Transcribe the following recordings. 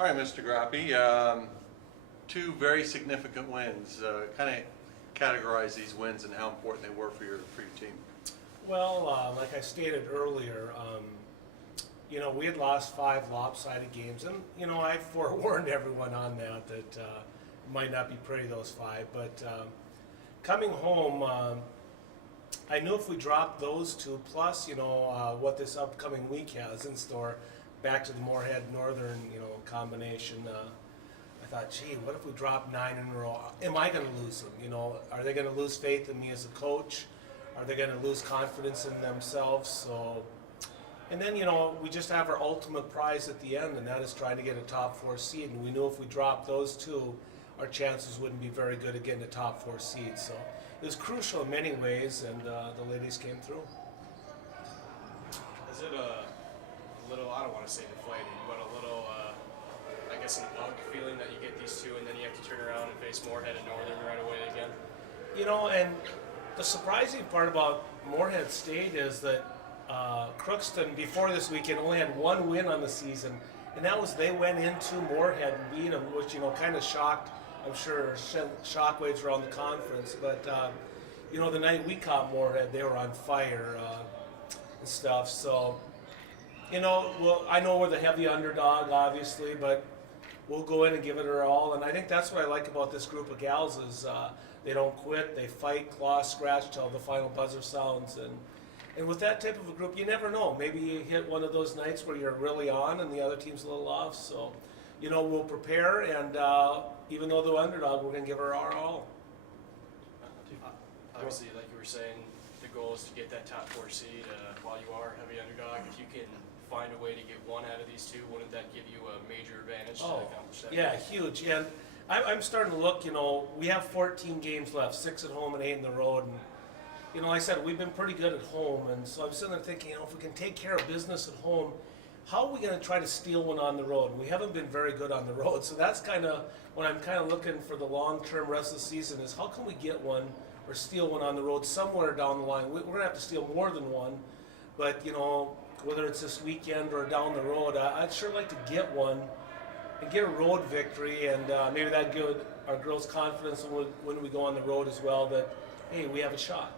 All right, Mr. Graupe, two very significant wins. Kind of categorize these wins and how important they were for your team. Well, like I stated earlier, we had lost 5 lopsided games, and I forewarned everyone on that it might not be pretty, those 5. But coming home, I knew if we dropped those 2, plus what this upcoming week has in store, back to the Moorhead Northern combination. I thought, gee, what if we drop 9 in a row? Am I going to lose them? Are they going to lose faith in me as a coach? Are they going to lose confidence in themselves? So, and then we just have our ultimate prize at the end, and that is trying to get a top 4 seed. And we knew if we dropped those 2, our chances wouldn't be very good at getting a top 4 seed. So it was crucial in many ways, and the ladies came through. Is it a little, I don't want to say deflating, but a little, I guess, an ugh feeling that you get these 2 and then you have to turn around and face Moorhead and Northern right away again? And the surprising part about Moorhead State is that Crookston, before this weekend, only had 1 win on the season, and that was they went into Moorhead and beat them, which, kind of shocked, I'm sure, shockwaves around the conference. But, the night we caught Moorhead, they were on fire and stuff. So, well, I know we're the heavy underdog, obviously, but we'll go in and give it our all. And I think that's what I like about this group of gals is they don't quit. They fight, claw, scratch till the final buzzer sounds. And with that type of a group, you never know. Maybe you hit one of those nights where you're really on and the other team's a little off. So, we'll prepare, and even though the underdog, we're going to give her our all. Obviously, like you were saying, the goal is to get that top 4 seed while you are a heavy underdog. If you can find a way to get 1 out of these 2, wouldn't that give you a major advantage to accomplish that? Yeah, huge. And I'm starting to look, we have 14 games left, 6 at home and 8 on the road. And, like I said, we've been pretty good at home. And so I'm sitting there thinking, if we can take care of business at home, how are we going to try to steal one on the road? We haven't been very good on the road. So that's kind of when I'm kind of looking for the long-term rest of the season is how can we get one or steal one on the road somewhere down the line? We're going to have to steal more than 1. But, whether it's this weekend or down the road, I'd sure like to get one and get a road victory, and maybe that give our girls confidence when we go on the road as well that, hey, we have a shot.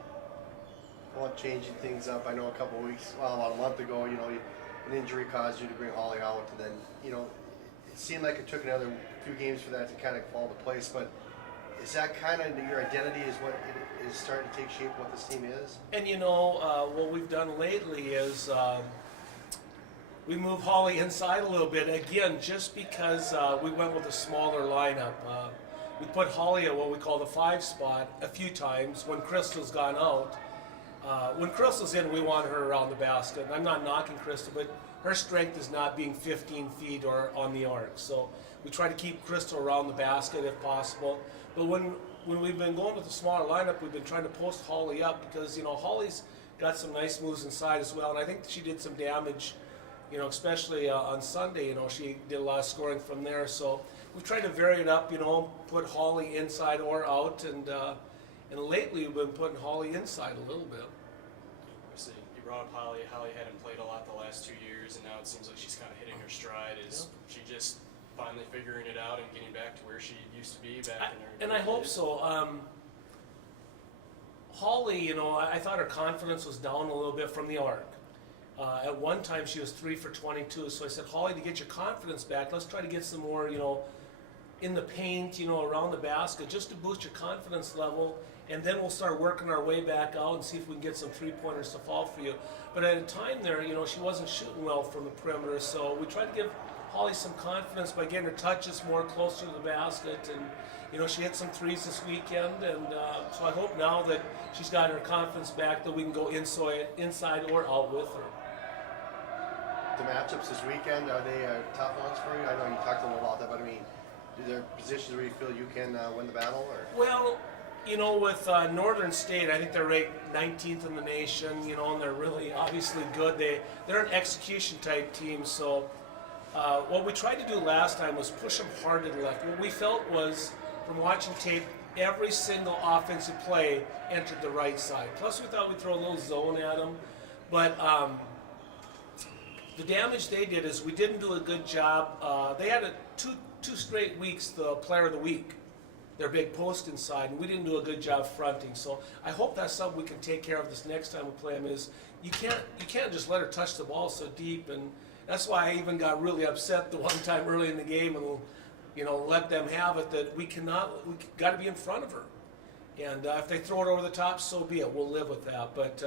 Well, changing things up. I know a couple of weeks, about a month ago, an injury caused you to bring Holly out, and then, it seemed like it took another few games for that to kind of fall into place, but is that kind of your identity is what it is starting to take shape what this team is? And what we've done lately is we moved Holly inside a little bit, again, just because we went with a smaller lineup. We put Holly at what we call the 5 spot a few times when Crystal's gone out. When Crystal's in, we want her around the basket. And I'm not knocking Crystal, but her strength is not being 15 feet or on the arc. So we try to keep Crystal around the basket if possible. But when we've been going with the smaller lineup, we've been trying to post Holly up because, Holly's got some nice moves inside as well. And I think she did some damage, especially on Sunday. She did a lot of scoring from there. So we've tried to vary it up, put Holly inside or out. And lately we've been putting Holly inside a little bit. Obviously, you brought up Holly. Holly hadn't played a lot the last 2 years, and now it seems like she's kind of hitting her stride. Is she just finally figuring it out and getting back to where she used to be back in her... And I hope so. Holly, I thought her confidence was down a little bit from the arc. At one time, she was 3 for 22. So I said, Holly, to get your confidence back, let's try to get some more, in the paint, around the basket, just to boost your confidence level. And then we'll start working our way back out and see if we can get some 3-pointers to fall for you. But at a time there, she wasn't shooting well from the perimeter. So we tried to give Holly some confidence by getting her touches more closer to the basket. And, she hit some threes this weekend. And so I hope now that she's got her confidence back that we can go inside or out with her. The matchups this weekend, are they tough ones for you? I know you talked a little about that, but are there positions where you feel you can win the battle? Or? Well, with Northern State, I think they're ranked 19th in the nation, and they're really obviously good. They're an execution type team, so what we tried to do last time was push them hard to the left. What we felt was, from watching tape, every single offensive play entered the right side. Plus, we thought we'd throw a little zone at them, but the damage they did is we didn't do a good job. They had two straight weeks the player of the week, their big post inside, and we didn't do a good job fronting. So I hope that's something we can take care of this next time we play them. Is you can't just let her touch the ball so deep, and that's why I even got really upset the one time early in the game and let them have it. That we got to be in front of her, and if they throw it over the top, so be it. We'll live with that. But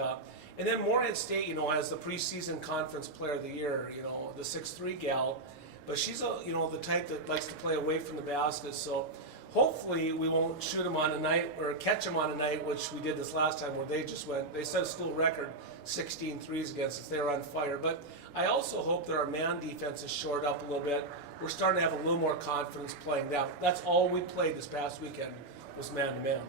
and then Moorhead State, as the preseason conference player of the year, the 6'3" gal, but she's the type that likes to play away from the basket. So hopefully we won't shoot them on a night or catch them on a night, which we did this last time, where they set a school record 16 threes against us. They were on fire. But I also hope that our man defense is shored up a little bit. We're starting to have a little more confidence playing down. That's all we played this past weekend was man to man.